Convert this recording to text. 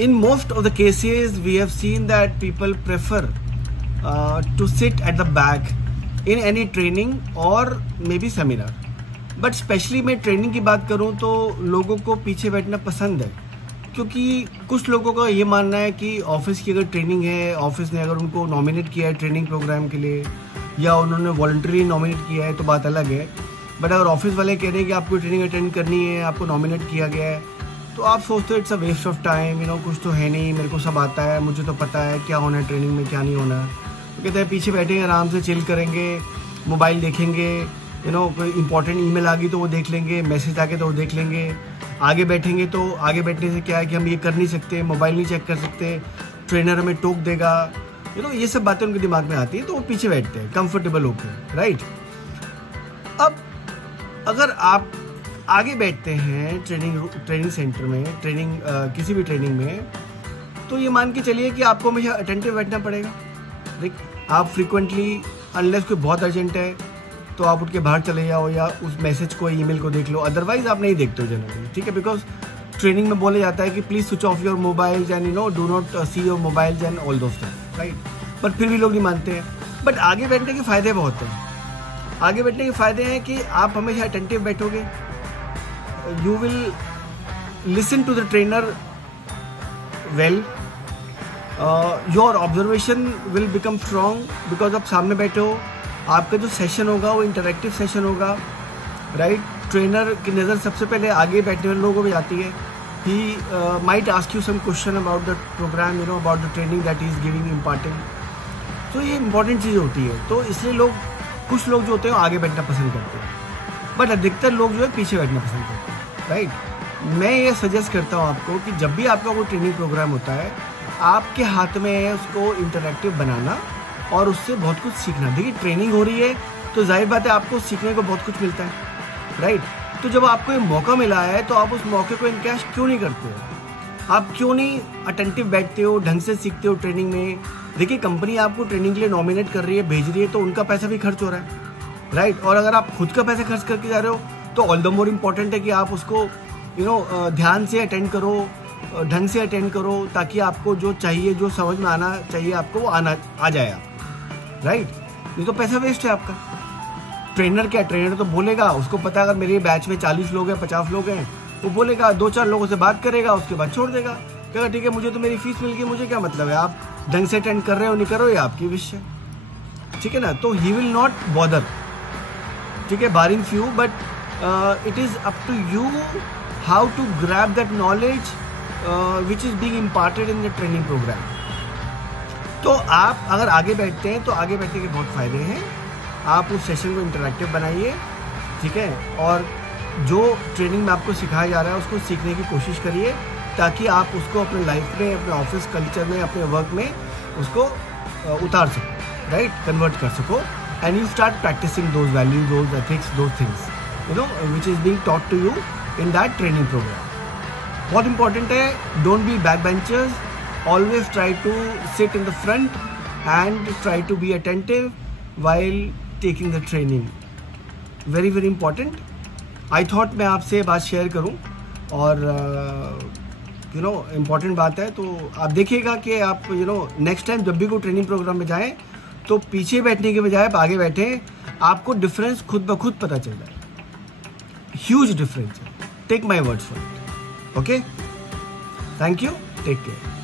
in most of the cases we have seen that people prefer to sit at the back in any training or maybe seminar, but specially मैं training की बात करूं तो लोगों को पीछे बैठना पसंद है, क्योंकि कुछ लोगों का ये मानना है कि ऑफिस की अगर ट्रेनिंग है, ऑफिस ने अगर उनको नॉमिनेट किया है ट्रेनिंग प्रोग्राम के लिए या उन्होंने वॉलंटरी नॉमिनेट किया है तो बात अलग है, बट अगर ऑफिस वाले कह रहे हैं कि आपको ट्रेनिंग अटेंड करनी है, आपको नॉमिनेट किया गया है, तो आप सोचते हो it's a waste of time, कुछ तो है नहीं, मेरे को सब आता है, मुझे तो पता है क्या होना है ट्रेनिंग में क्या नहीं होना। तो कहते हैं पीछे बैठेंगे, आराम से चिल करेंगे, मोबाइल देखेंगे, कोई इंपॉर्टेंट ईमेल आ गई तो वो देख लेंगे, मैसेज आ गए तो वो देख लेंगे। आगे बैठेंगे तो आगे बैठने से क्या है कि हम ये कर नहीं सकते, मोबाइल नहीं चेक कर सकते, ट्रेनर हमें टोक देगा, ये सब बातें उनके दिमाग में आती है, तो वो पीछे बैठते हैं कंफर्टेबल होकर, राइट। अब अगर आप आगे बैठते हैं ट्रेनिंग सेंटर में, किसी भी ट्रेनिंग में, तो ये मान के चलिए कि आपको हमेशा अटेंटिव बैठना पड़ेगा। आप फ्रिक्वेंटली, अनलेस कोई बहुत अर्जेंट है तो आप उठ के बाहर चले जाओ या उस मैसेज को, ईमेल को देख लो, अदरवाइज आप नहीं देखते हो जनरली, ठीक है। बिकॉज ट्रेनिंग में बोला जाता है कि please switch off your mobiles and do not see your mobiles and all those things, right. But फिर भी लोग नहीं मानते हैं। बट आगे बैठने के फायदे बहुत हैं। आगे बैठने के फायदे हैं कि आप हमेशा अटेंटिव बैठोगे, you will listen to the trainer well, your observation will become strong because आप सामने बैठे हो, आपका जो सेशन होगा वो इंटरेक्टिव सेशन होगा, राइट। ट्रेनर की नज़र सबसे पहले आगे बैठने वाले लोगों को भी आती है। He might ask you some question about the programme, about the training that is giving important, तो ये इंपॉर्टेंट चीज़ होती है। तो इसलिए कुछ लोग जो होते हैं आगे बैठना पसंद करते हैं, बट अधिकतर लोग जो है पीछे बैठना पसंद करते हैं, राइट। मैं ये सजेस्ट करता हूँ आपको कि जब भी आपका कोई ट्रेनिंग प्रोग्राम होता है, आपके हाथ में है उसको इंटरेक्टिव बनाना और उससे बहुत कुछ सीखना। देखिए ट्रेनिंग हो रही है तो जाहिर बात है आपको सीखने को बहुत कुछ मिलता है, राइट। तो जब आपको ये मौका मिला है तो आप उस मौके को इनकैश क्यों नहीं करते हो? आप क्यों नहीं अटेंटिव बैठते हो, ढंग से सीखते हो ट्रेनिंग में? देखिए कंपनी आपको ट्रेनिंग के लिए नॉमिनेट कर रही है, भेज रही है, तो उनका पैसा भी खर्च हो रहा है, राइट। और अगर आप खुद का पैसा खर्च करके जा रहे हो तो ऑल द मोर इम्पॉर्टेंट है कि आप उसको ध्यान से अटेंड करो, ढंग से अटेंड करो, ताकि आपको जो चाहिए, जो समझ में आना चाहिए आपको, वो आ जाए, राइट। ये तो पैसा वेस्ट है आपका। ट्रेनर तो बोलेगा, उसको पता अगर मेरे बैच में 40 लोग हैं, 50 लोग हैं, वो बोलेगा 2-4 लोगों से बात करेगा, उसके बाद छोड़ देगा, कहेगा ठीक है मुझे तो मेरी फीस मिल गई, मुझे क्या मतलब है, आप ढंग से अटेंड कर रहे हो नहीं कर रहे हो, ये आपकी विश है, ठीक है ना। तो ही विल नॉट बॉदर, ठीक है, barring few, but it is up to you how to grab that knowledge which is being imparted in the training programme. तो आप अगर आगे बैठते हैं तो आगे बैठने के बहुत फ़ायदे हैं। आप उस सेशन को इंटरैक्टिव बनाइए, ठीक है, और जो ट्रेनिंग में आपको सिखाया जा रहा है उसको सीखने की कोशिश करिए, ताकि आप उसको अपने लाइफ में, अपने ऑफिस कल्चर में, अपने वर्क में उसको उतार सको, राइट, कन्वर्ट कर सको, and you start practising those values, those ethics, those things which is being taught to you in that training programme. बहुत इंपॉर्टेंट है, don't be back benchers, always try to sit in the front and try to be attentive while taking the training. Very very important. I thought मैं आपसे बात share करूं, और important बात है, तो आप देखिएगा कि आप नेक्स्ट टाइम जब भी कोई ट्रेनिंग प्रोग्राम में जाएं तो पीछे बैठने के बजाय आप आगे बैठें, आपको डिफरेंस खुद ब खुद पता चल जाए। ह्यूज डिफरेंस है, take my words for it, okay. Thank you, take care.